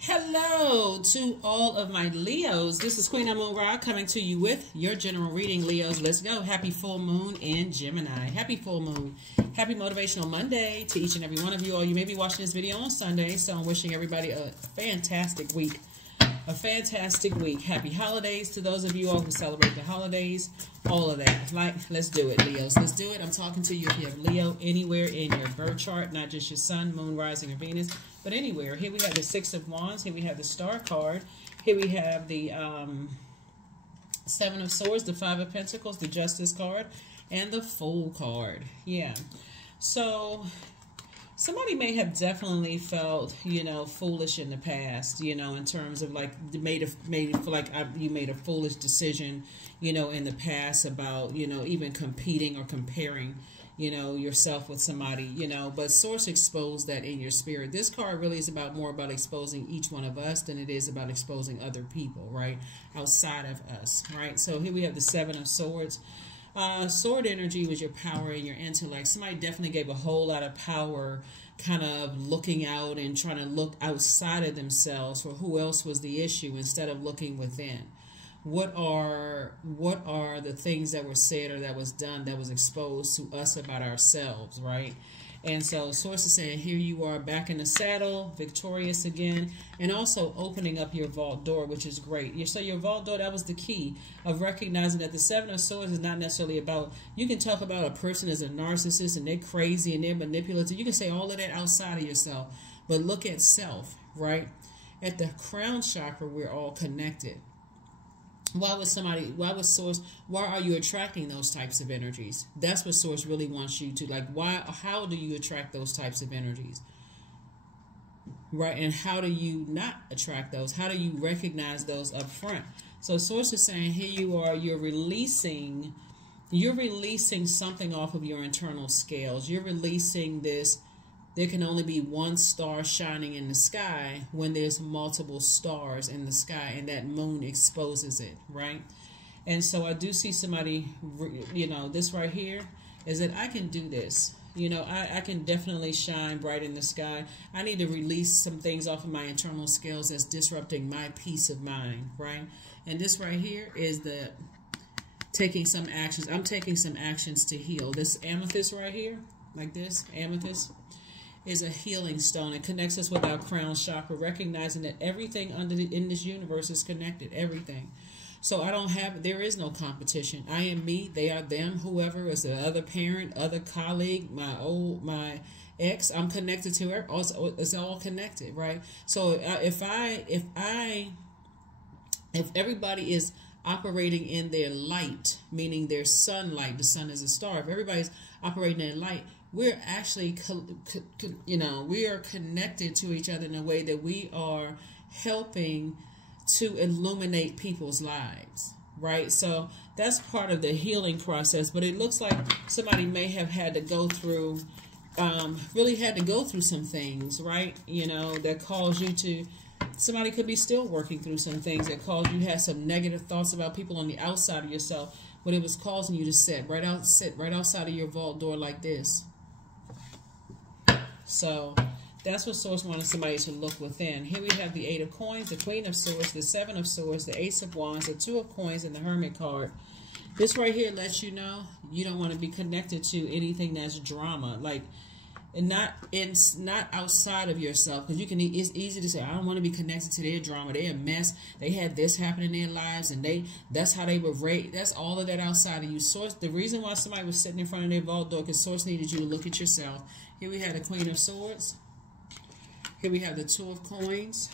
Hello to all of my Leos. This is Queen Amun-Ra coming to you with your general reading, Leos. Let's go. Happy full moon in Gemini. Happy full moon. Happy motivational Monday to each and every one of you all. You may be watching this video on Sunday, so I'm wishing everybody a fantastic week. A fantastic week. Happy holidays to those of you all who celebrate the holidays. All of that. Let's do it, Leos. Let's do it. I'm talking to you if you have Leo anywhere in your birth chart, not just your sun, moon, rising, or Venus, but anywhere. Here we have the Six of Wands. Here we have the Star card. Here we have the Seven of Swords, the Five of Pentacles, the Justice card, and the Fool card. Yeah. So somebody may have definitely felt, foolish in the past, in terms of like you made a foolish decision, in the past about, even competing or comparing, yourself with somebody, but Source exposed that in your spirit. This card really is more about exposing each one of us than it is about exposing other people, right? Outside of us, right? So here we have the Seven of Swords. Sword energy was your power and your intellect. Somebody definitely gave a whole lot of power kind of looking out and trying to look outside of themselves for who else was the issue instead of looking within. What are the things that were said or that was done that was exposed to us about ourselves, right? And so Source is saying, here you are back in the saddle, victorious again, and also opening up your vault door, which is great. So your vault door, that was the key of recognizing that the Seven of Swords is not necessarily about, you can talk about a person as a narcissist and they're crazy and they're manipulative. You can say all of that outside of yourself, but look at self, right? At the crown chakra, we're all connected. Why would Source, why are you attracting those types of energies? That's what Source really wants you to, how do you attract those types of energies? Right? And how do you not attract those? How do you recognize those up front? So Source is saying, here you are, you're releasing something off of your internal scales. You're releasing this. There can only be one star shining in the sky when there's multiple stars in the sky, and that moon exposes it, right? And so I do see somebody, this right here is that I can do this. I can definitely shine bright in the sky. I need to release some things off of my internal scales that's disrupting my peace of mind, right? And this right here is the taking some actions. I'm taking some actions to heal. This amethyst right here, like this, amethyst, is a healing stone. It connects us with our crown chakra, recognizing that everything in this universe is connected, everything. So there is no competition. I am me, they are them, whoever is the other parent, other colleague, my ex, I'm connected to her. It's all connected, right? So if everybody is operating in their light, meaning their sunlight, the sun is a star, if everybody's operating in light, we're actually, we are connected to each other in a way that we are helping to illuminate people's lives, right? So that's part of the healing process. But it looks like somebody may have had to go through, really had to go through some things, right? That caused you to, somebody could be still working through some things that caused you to have some negative thoughts about people on the outside of yourself, but it was causing you to sit right outside of your vault door like this. So that's what Source wanted somebody to look within. Here we have the Eight of Coins, the Queen of Swords, the Seven of Swords, the Ace of Wands, the Two of Coins, and the Hermit card. This right here lets you know you don't want to be connected to anything that's drama, it's not outside of yourself, because it's easy to say, I don't want to be connected to their drama, they're a mess, they had this happen in their lives, and that's how they were raised. That's all of that outside of you. Source, the reason why somebody was sitting in front of their vault door, because Source needed you to look at yourself. Here we have the Queen of Swords. Here we have the Two of Coins.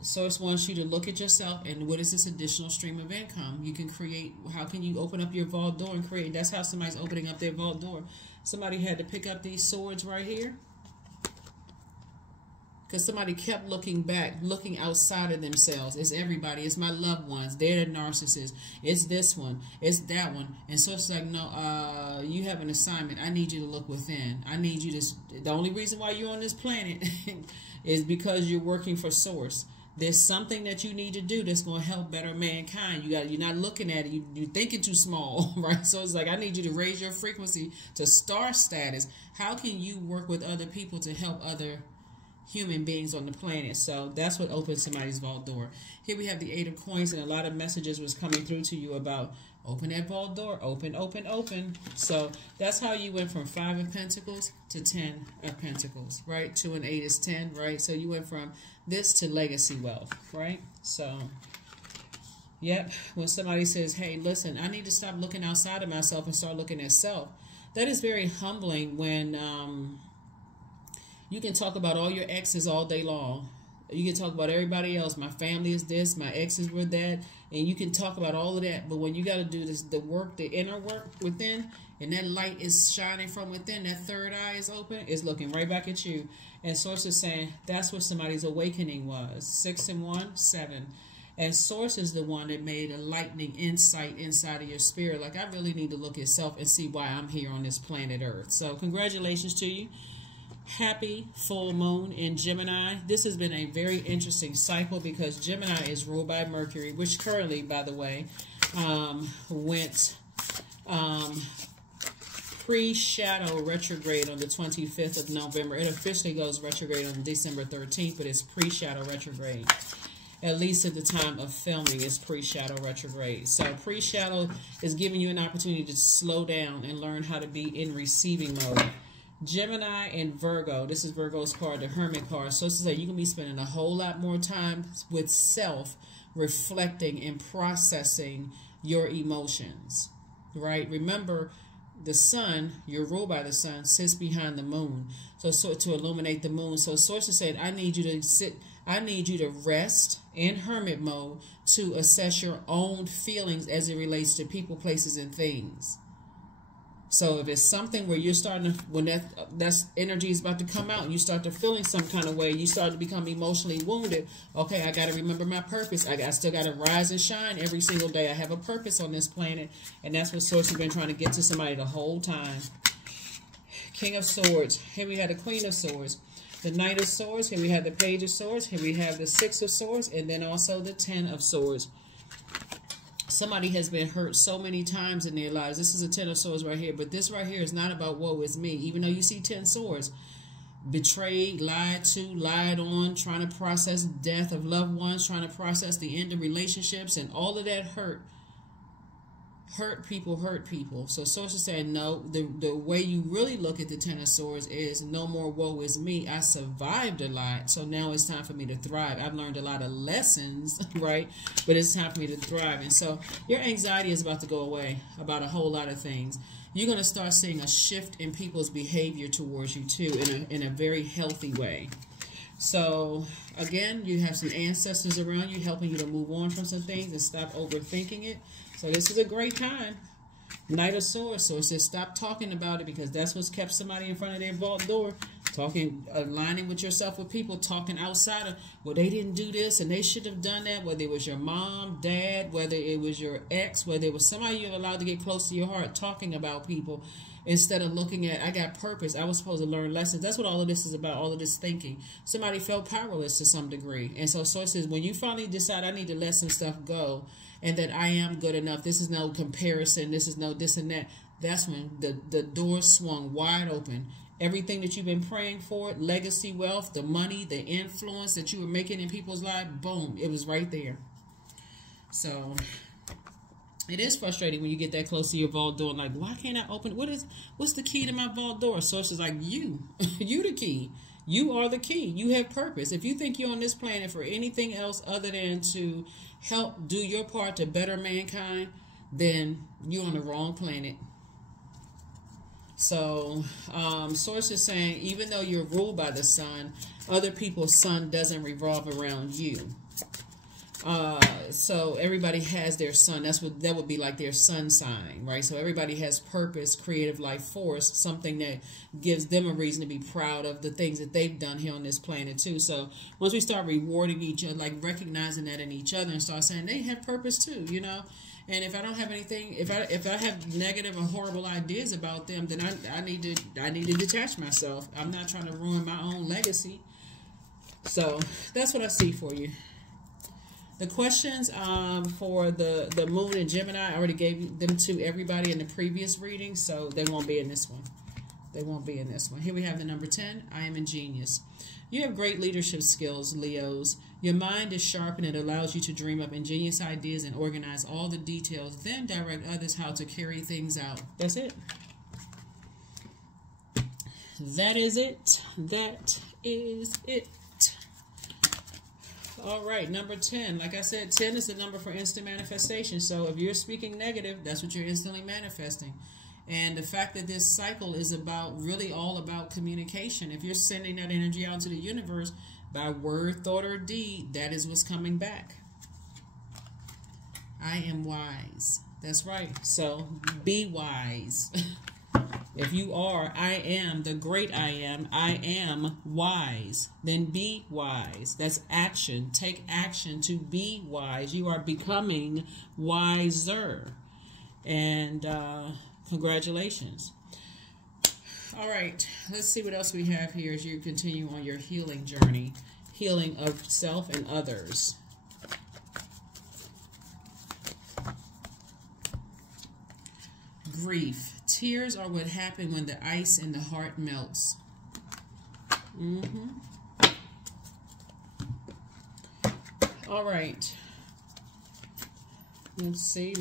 Source wants you to look at yourself and what is this additional stream of income you can create. How can you open up your vault door and create? That's how somebody's opening up their vault door. Somebody had to pick up these swords right here because somebody kept looking back, looking outside of themselves. It's everybody. It's my loved ones. They're the narcissists. It's this one. It's that one. And so it's like, no, you have an assignment. I need you to look within. I need you to, the only reason why you're on this planet is because you're working for Source. There's something that you need to do that's going to help better mankind. You're not looking at it. You're thinking too small, right? So it's like, I need you to raise your frequency to star status. How can you work with other people to help other human beings on the planet. So that's what opens somebody's vault door. Here we have the 8 of coins, and a lot of messages was coming through to you about open that vault door, open, open, open. So that's how you went from 5 of Pentacles to 10 of Pentacles, right? 2 and 8 is 10, right? So you went from this to legacy wealth, right? So, yep, when somebody says, hey, listen, I need to stop looking outside of myself and start looking at self, that is very humbling when you can talk about all your exes all day long. You can talk about everybody else. My family is this, my exes were that, and you can talk about all of that. But when you got to do this, the work, the inner work within, and that light is shining from within, that third eye is open, is looking right back at you. And Source is saying that's what somebody's awakening was. 6 and 1, 7. And Source is the one that made a lightning insight inside of your spirit. Like, I really need to look at self and see why I'm here on this planet Earth. So congratulations to you. Happy full moon in Gemini. This has been a very interesting cycle because Gemini is ruled by Mercury, which currently, by the way, went pre-shadow retrograde on the 25th of November. It officially goes retrograde on December 13th, but it's pre-shadow retrograde. At least at the time of filming, it's pre-shadow retrograde. So pre-shadow is giving you an opportunity to slow down and learn how to be in receiving mode. Gemini and Virgo, this is Virgo's card, the Hermit card. So it's like you can be spending a whole lot more time with self, reflecting and processing your emotions, right? Remember, the sun, you're ruled by the sun, sits behind the moon. So to illuminate the moon. So Source is saying, I need you to rest in hermit mode to assess your own feelings as it relates to people, places, and things. So if it's something where you're starting to, when that's energy is about to come out and you start to feeling some kind of way, you start to become emotionally wounded. Okay, I got to remember my purpose. I still got to rise and shine every single day. I have a purpose on this planet. And that's what Source has been trying to get to somebody the whole time. King of Swords. Here we have the Queen of Swords. The Knight of Swords. Here we have the Page of Swords. Here we have the 6 of Swords. And then also the 10 of Swords. Somebody has been hurt so many times in their lives. This is a 10 of Swords right here. But this right here is not about woe is me. Even though you see 10 swords. Betrayed, lied to, lied on, trying to process death of loved ones, trying to process the end of relationships, and all of that hurt. Hurt people. So Source is saying, no, the way you really look at the 10 of Swords is no more woe is me. I survived a lot, so now it's time for me to thrive. I've learned a lot of lessons, right? But it's time for me to thrive. And so your anxiety is about to go away about a whole lot of things. You're going to start seeing a shift in people's behavior towards you, too, in a very healthy way. So, again, you have some ancestors around you helping you to move on from some things and stop overthinking it. So this is a great time. Knight of Swords. So it says stop talking about it because that's what's kept somebody in front of their vault door. Talking, aligning with yourself with people, talking outside of, well, they didn't do this and they should have done that. Whether it was your mom, dad, whether it was your ex, whether it was somebody you're allowed to get close to your heart, talking about people instead of looking at, I got purpose. I was supposed to learn lessons. That's what all of this is about, all of this thinking. Somebody felt powerless to some degree. And so Source says, when you finally decide I need to let some stuff go, and that I am good enough, this is no comparison, this is no this and that, that's when the door swung wide open. Everything that you've been praying for, legacy wealth, the money, the influence that you were making in people's lives, boom, it was right there. So it is frustrating when you get that close to your vault door, like, why can't I open it? What's the key to my vault door? Source is like, you the key. You are the key. You have purpose. If you think you're on this planet for anything else other than to help do your part to better mankind, then you're on the wrong planet. So, Source is saying, even though you're ruled by the sun, other people's sun doesn't revolve around you. So everybody has their sun. That would be like their sun sign, right? So everybody has purpose, creative life force, something that gives them a reason to be proud of the things that they've done here on this planet too. So once we start rewarding each other, like recognizing that in each other and start saying they have purpose too, you know. And if I don't have anything, if I have negative or horrible ideas about them, then I need to detach myself. I'm not trying to ruin my own legacy. So that's what I see for you. The questions for the moon in Gemini, I already gave them to everybody in the previous reading, so they won't be in this one. They won't be in this one. Here we have the number 10. I am ingenious. You have great leadership skills, Leos. Your mind is sharp and it allows you to dream up ingenious ideas and organize all the details, then direct others how to carry things out. That's it. That is it. That is it. All right, number 10. Like I said, 10 is the number for instant manifestation. So if you're speaking negative, that's what you're instantly manifesting. And the fact that this cycle is really all about communication. If you're sending that energy out to the universe by word, thought, or deed, that is what's coming back. I am wise. That's right. So be wise. If you are, I am the great I am wise, then be wise. That's action. Take action to be wise. You are becoming wiser. And congratulations. All right, let's see what else we have here as you continue on your healing journey. Healing of self and others. Grief. Tears are what happen when the ice in the heart melts. All right. Let's see.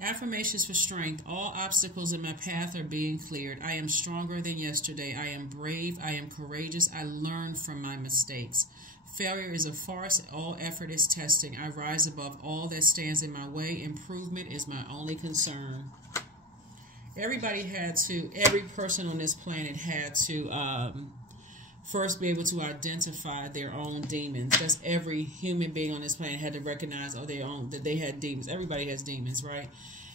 Affirmations for strength. All obstacles in my path are being cleared. I am stronger than yesterday. I am brave. I am courageous. I learn from my mistakes. Failure is a farce. All effort is testing. I rise above all that stands in my way. Improvement is my only concern. Every person on this planet had to first be able to identify their own demons. That's every human being on this planet had to recognize that they had demons. Everybody has demons, right?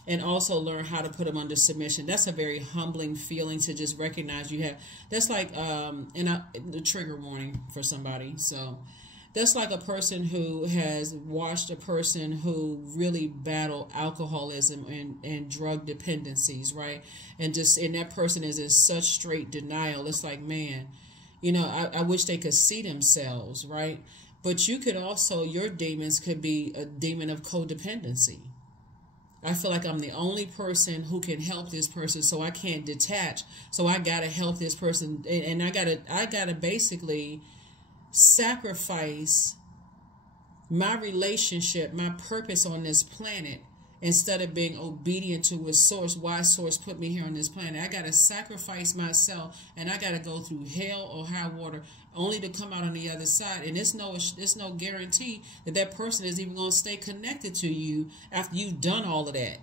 And also learn how to put them under submission. That's a very humbling feeling to just recognize you have. That's like the trigger warning for somebody. So that's like a person who has watched a person who really battled alcoholism and drug dependencies, right? And that person is in such straight denial. It's like, man, I wish they could see themselves, right? But you could also, your demons could be a demon of codependency. I feel like I'm the only person who can help this person, so I can't detach. So I gotta help this person, and I gotta basically sacrifice my relationship, my purpose on this planet, instead of being obedient to a source. Why source put me here on this planet? I gotta sacrifice myself, and I gotta go through hell or high water, only to come out on the other side. And it's no guarantee that person is even going to stay connected to you after you've done all of that.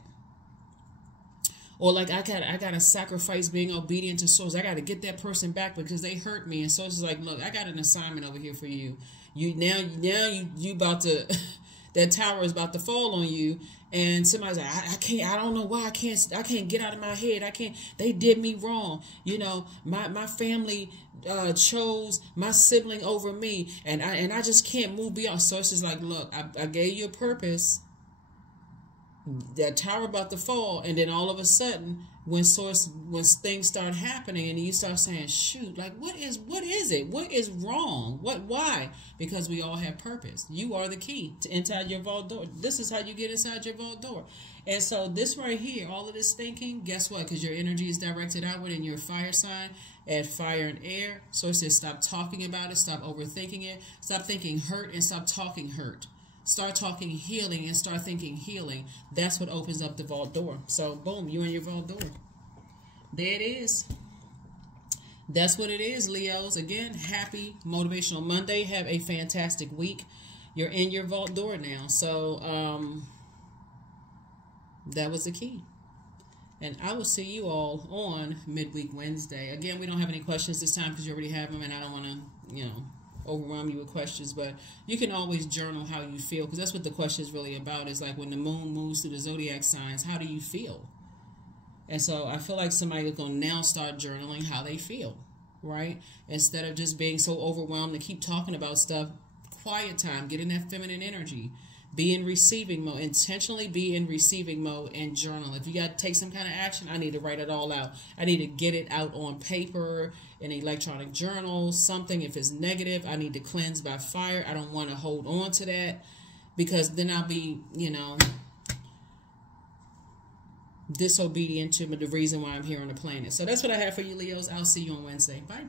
Or like I gotta sacrifice being obedient to source. I gotta get that person back because they hurt me. And source is like, look, I got an assignment over here for you. You about to that tower is about to fall on you. And somebody's like, I don't know why I can't get out of my head. They did me wrong. My family chose my sibling over me, and I just can't move beyond. So it's just like, look, I gave you a purpose. That tower about to fall, and then all of a sudden, when things start happening, and you start saying, shoot, like what is it? What is wrong? Why? Because we all have purpose. You are the key to inside your vault door. This is how you get inside your vault door. And so this right here, all of this thinking, guess what? Because your energy is directed outward and you're a fire sign, add fire and air. So it says stop talking about it, stop overthinking it, stop thinking hurt and stop talking hurt. Start talking healing and start thinking healing. That's what opens up the vault door. So boom, you in your vault door. There it is. That's what it is, Leos. Again, happy Motivational Monday. Have a fantastic week. You're in your vault door now. So that was the key. And I will see you all on Midweek Wednesday. Again, we don't have any questions this time because you already have them, and I don't want to, overwhelm you with questions. But you can always journal how you feel, because that's what the question is really about. Is like when the moon moves through the zodiac signs, how do you feel? And so I feel like somebody is going to now start journaling how they feel, right? Instead of just being so overwhelmed to keep talking about stuff. Quiet time, get in that feminine energy. Be in receiving mode. Intentionally be in receiving mode and journal. If you got to take some kind of action, I need to write it all out. I need to get it out on paper, in an electronic journal, something. If it's negative, I need to cleanse by fire. I don't want to hold on to that, because then I'll be, disobedient to the reason why I'm here on the planet. So that's what I have for you, Leos. I'll see you on Wednesday. Bye.